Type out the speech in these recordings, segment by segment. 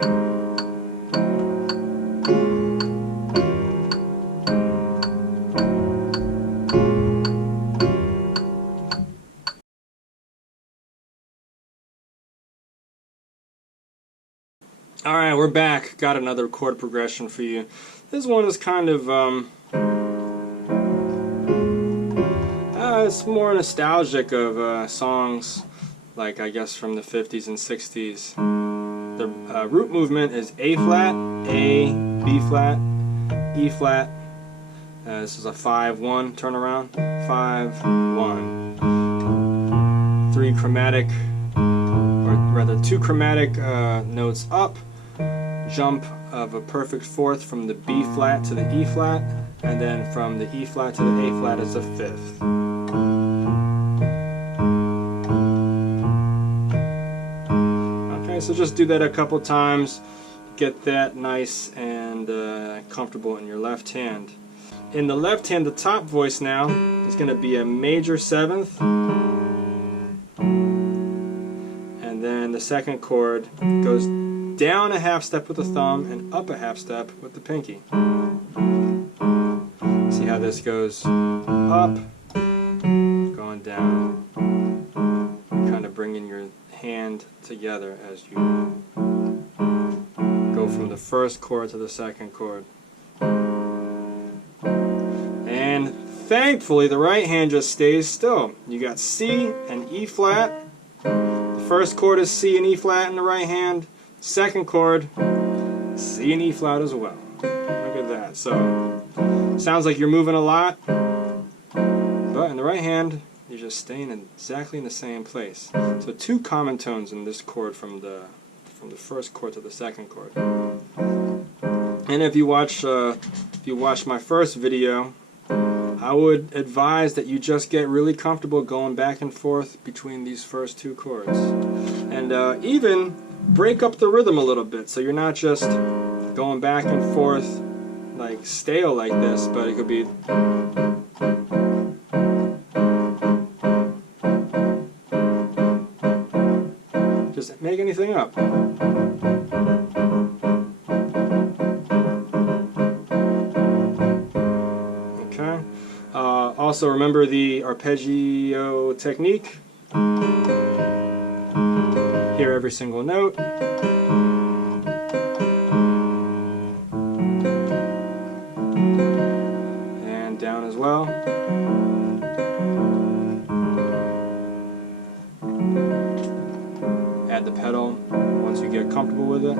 Alright, we're back. Got another chord progression for you. This one is kind of, it's more nostalgic of songs like, I guess, from the 50s and 60s. The root movement is A flat, A, B flat, E flat. This is a 5-1 turnaround. 5-1. 3 chromatic, or rather 2 chromatic notes up. Jump of a perfect fourth from the B flat to the E flat, and then from the E flat to the A flat is a 5th. Okay, so just do that a couple times, get that nice and comfortable in your left hand. In the left hand, the top voice now is going to be a major 7th, and then the second chord goes down a half step with the thumb and up a half step with the pinky. See how this goes up, going down, kind of bringing your hand together as you go from the first chord to the second chord. And thankfully the right hand just stays still. You got C and E flat. The first chord is C and E flat in the right hand. Second chord, C and E flat as well. Look at that. So, sounds like you're moving a lot, but in the right hand, you're just staying exactly in the same place. So 2 common tones in this chord from the first chord to the second chord. And if you watch my first video, I would advise that you just get really comfortable going back and forth between these first 2 chords, and even break up the rhythm a little bit, so you're not just going back and forth like stale like this, but it could be just make anything up. Okay. Also remember the arpeggio technique. Hear every single note. And down as well. Add the pedal once you get comfortable with it.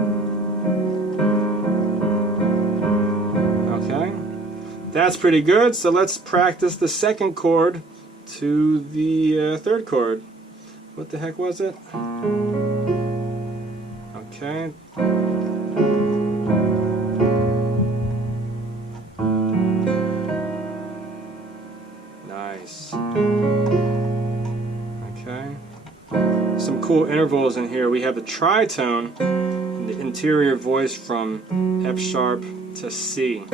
Okay. That's pretty good. So let's practice the second chord to the third chord. What the heck was it? Okay. Nice. Okay. Some cool intervals in here. We have the tritone in the interior voice from F sharp to C.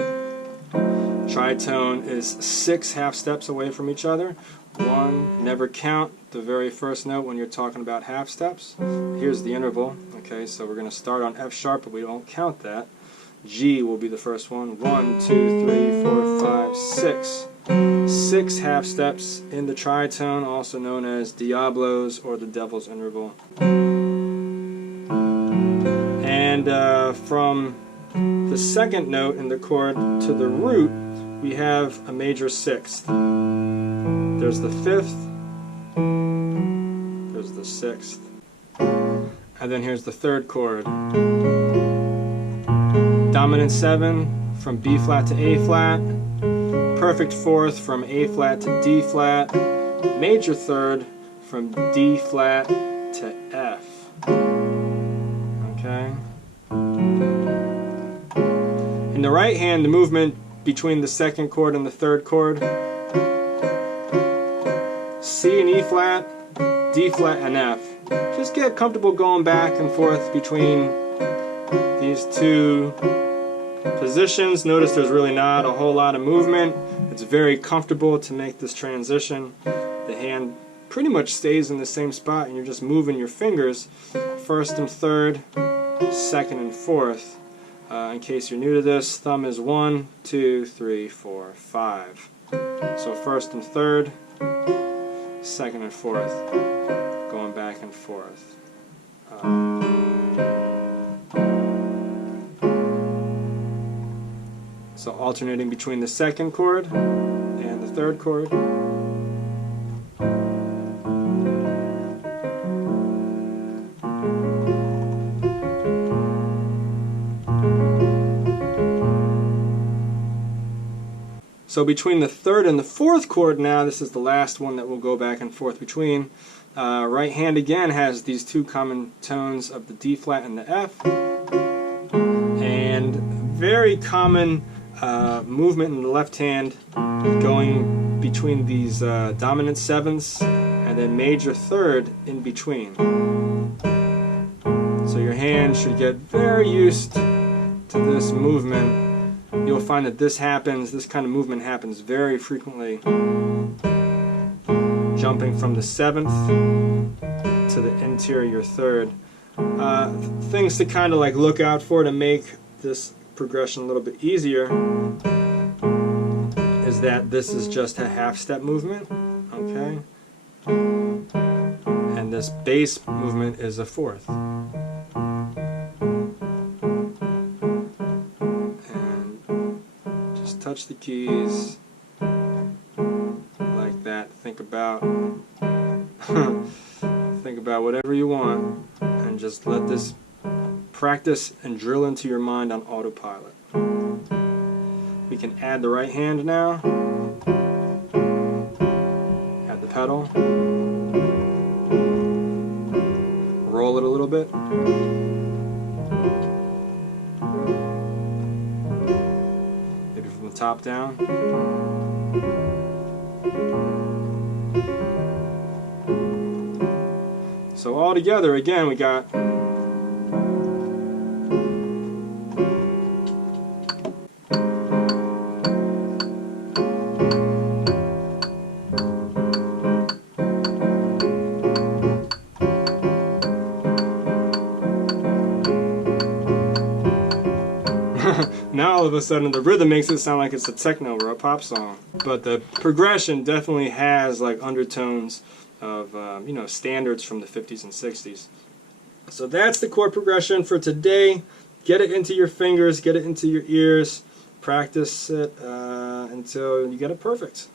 Tritone is 6 half steps away from each other. 1, never count the very first note when you're talking about half steps. Here's the interval. Okay, so we're going to start on F sharp, but we don't count that. G will be the first one. 1, 2, 3, 4, 5, 6. 6 half steps in the tritone, also known as Diablo's or the Devil's interval. And from the second note in the chord to the root, we have a major 6th. There's the 5th, there's the 6th, and then here's the third chord. Dominant 7 from B flat to A flat, perfect 4th from A flat to D flat, major 3rd from D flat to F. Okay. In the right hand, the movement between the second chord and the third chord, C and E flat, D flat and F. Just get comfortable going back and forth between these 2 positions. Notice there's really not a whole lot of movement. It's very comfortable to make this transition. The hand pretty much stays in the same spot and you're just moving your fingers, first and third, second and fourth. In case you're new to this, thumb is 1, 2, 3, 4, 5. So first and third, second and fourth, going back and forth. So alternating between the second chord and the third chord. So between the third and the fourth chord now, this is the last one that we'll go back and forth between. Right hand again has these two common tones of the D flat and the F. And very common movement in the left hand going between these dominant sevenths and then major third in between. So your hand should get very used to this movement. You'll find that this kind of movement happens very frequently, jumping from the seventh to the interior third. Things to kind of like look out for to make this progression a little bit easier is that this is just a half step movement, okay? And this bass movement is a fourth. Touch the keys like that. Think about whatever you want and just let this practice and drill into your mind on autopilot. We can add the right hand now. Add the pedal. Roll it a little bit. Top down. So all together again we got now all of a sudden the rhythm makes it sound like it's a techno or a pop song. But the progression definitely has like undertones of you know, standards from the 50s and 60s. So that's the chord progression for today. Get it into your fingers, get it into your ears, practice it until you get it perfect.